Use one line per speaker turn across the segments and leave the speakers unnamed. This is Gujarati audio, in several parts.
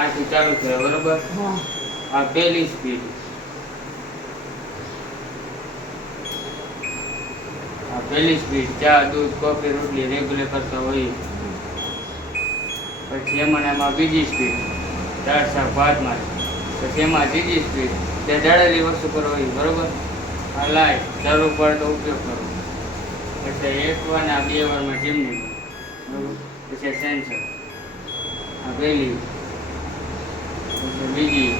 આથી ચાલુ છે બરોબર? આ પહેલી સ્પીડ. આ પહેલી સ્પીડ ચા દૂધ કોફી રોટલી રેગ્યુલર કરતા હોય. પછી એમાં એમાં બીજી સ્પીડ દાળ શાક ભાત મારે. પછી એમાં ત્રીજી સ્પીડ તે દળેલી વસ્તુ કરો હોય બરોબર? આ લાઈટ જરૂર પડે તો ઉપયોગ કરો. પછી એક વાર ને આ બે વારમાં જીમની બરોબર? પછી સેન્સર. આ પહેલી. પછી બીજી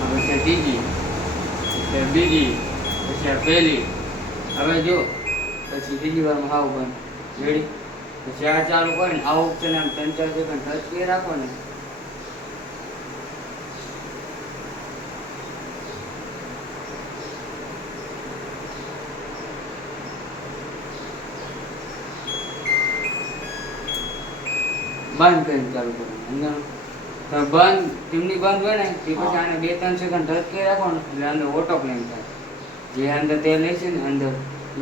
આ પછી ત્રીજી પછી બીજી પછી આ પહેલી હવે જો, પછી બીજી વારમાં હાવ બંધ. રેડી પછી આ ચાલુ કરીને આ ઓપ્શન આમ ત્રણ ચાર સેકન્ડ ટચ કરી રાખો ને. બંધ કરીને ચાલુ કરવાનું અંદર બંધ ટીમની બંધ હોય ને તે પછી આને બે ત્રણ સેકન્ડ ટચ કરી રાખો ને એટલે અંદર ઓટો પ્લેન થાય. જે અંદર તેલ લે છે ને અંદર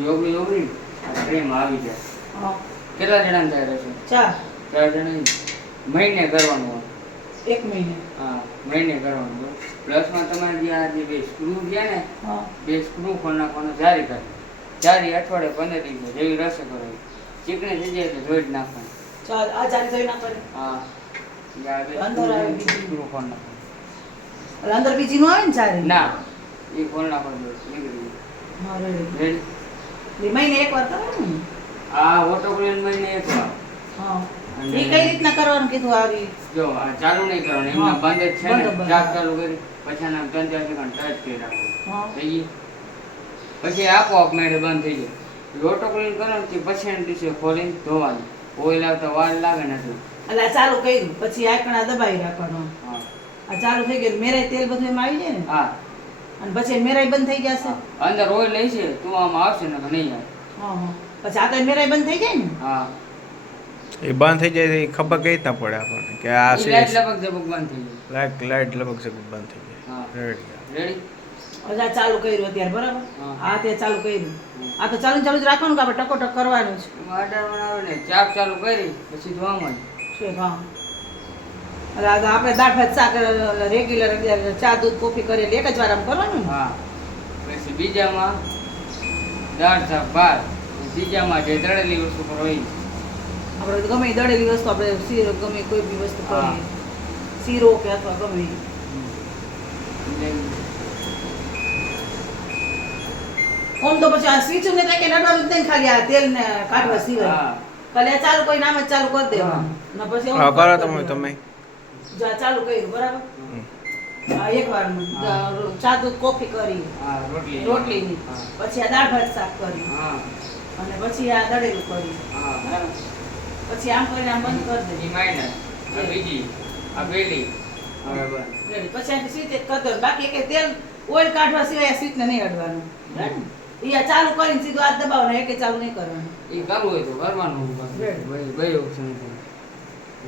યોગડી ઓગળી ફ્રેમ આવી જાય. કેટલા જણા થાય રહેશે?
ચાર.
ચાર જણા મહિને કરવાનું હોય.
એક મહિને.
હા મહિને કરવાનું હોય. પ્લસમાં તમારે જે આ જે બે સ્ક્રૂ ગયા ને બે સ્ક્રૂ ખોલ નાખવાનો જારી કરે. જારી અઠવાડિયે પંદર દિવસે જેવી રસે કરો. ચીકણી થઈ જાય તો ધોઈ જ નાખવાનું.
આ જારી ધોઈ નાખવાની.
હા.
અંદર આવે બીજી.
સ્ક્રૂ ખોલ
અંદર બીજી નું આવે ને ચારી?
ના એ ખોલ નાખવાનું નીકળી
હા રેડી
રેડી
એટલે મહિને એક વાર કરવાનું ને?
આ ઓટો પ્લેન મહિને એક વાર.
હા. એ કઈ રીતના કરવાનું કીધું આવી?
જો ચાલુ નહીં કરવાનું. એમાં બંધ છે ને
બંધ જ, બંધ.
ચાક ચાલુ કરી પછી ત્રણ ચાર સેકન્ડ ટચ કરી રાખવાનું થઈ ગયું? પછી આપોઆપ મેળે બંધ થઈ જાય. ઓટો ક્લીન કરો પછી એના દિવસે ખોલીને ધોવાનું. ઓઇલ આવતા વાર લાગે નથી.
એટલે આ ચાલુ કર્યું. પછી આકણા દબાવી રાખવાનો. આ ચાલુ થઈ ગયું. મેરાય તેલ બધું એમાં આવી જાય ને?
હા.
અને પછી મેરાય બંધ થઈ જશે?
અંદર ઓઇલ લઈ છે. તું આમાં આવશે ને નહીં આવે.
હા હા. પછી આ તો મેરાય બંધ થઈ જાય ને?
હા.
એ બંધ થઈ જાય એ ખબર કઈ રીતના પડે આપણને કે આ છે
લાઈટ લપક જબક બંધ થઈ
લાઈટ લાઈટ લગભગ જબક બંધ થઈ
હા.
જાય રેડી
રેડી
હવે આ ચાલુ કર્યું અત્યારે બરાબર?
હા.
આ તે ચાલુ કર્યું. આ તો ચાલુ ચાલુ જ રાખવાનું કે આપણે ટકો ટક કરવાનું છે
એમાં આવે ને ચાપ ચાલુ કરી પછી ધોવામાં
છે હા. આપણે દાળ ભાત શાક રેગ્યુલર ચા દૂધ કોફી કરીએ એક જ વાર આમ કરવાનું
હા. પછી બીજામાં દાળ શાક ભાત. બીજામાં જે દળેલી વસ્તુ પર હોય
આપણે ગમે દળેલી વસ્તુ આપણે શીરો ગમે કોઈ બી વસ્તુ કરીએ. શીરો કે અથવા ગમે ઓમ તો પછી આ સ્વિચ ને કે નડવાનું જ નહીં ખાલી આ તેલ ને કાઢવા સિવાય.
હા
ચાલુ કોઈ નામ જ ચાલુ કરી દેવાનું ને પછી
હા કરો તમે તમે.
જા ચાલુ કર્યું બરાબર?
હમ.
એક વાર ચા દૂધ કોફી કરી. રોટલીની. પછી આ દાળ ભાત શાક કરી. અને પછી આ દળેલું કરી. બરાબર? પછી આમ કરીને આમ બંધ કરી દેજો
માઇનસ બીજી. આ પેલી.
પછી આની સ્વિચ કરી દો બાકી એકેય તેલ ઓઇલ કાઢવા સિવાય આ ને નહીં અડવાનું. બરાબર? ઈ ચાલુ કરીને સીધું હાથ દબાવવાનો એકે ચાલુ નહીં કરવાનું.
એ કરવું હોય તો કરવાનું. ભાઈ ભાઈ ઓપ્શન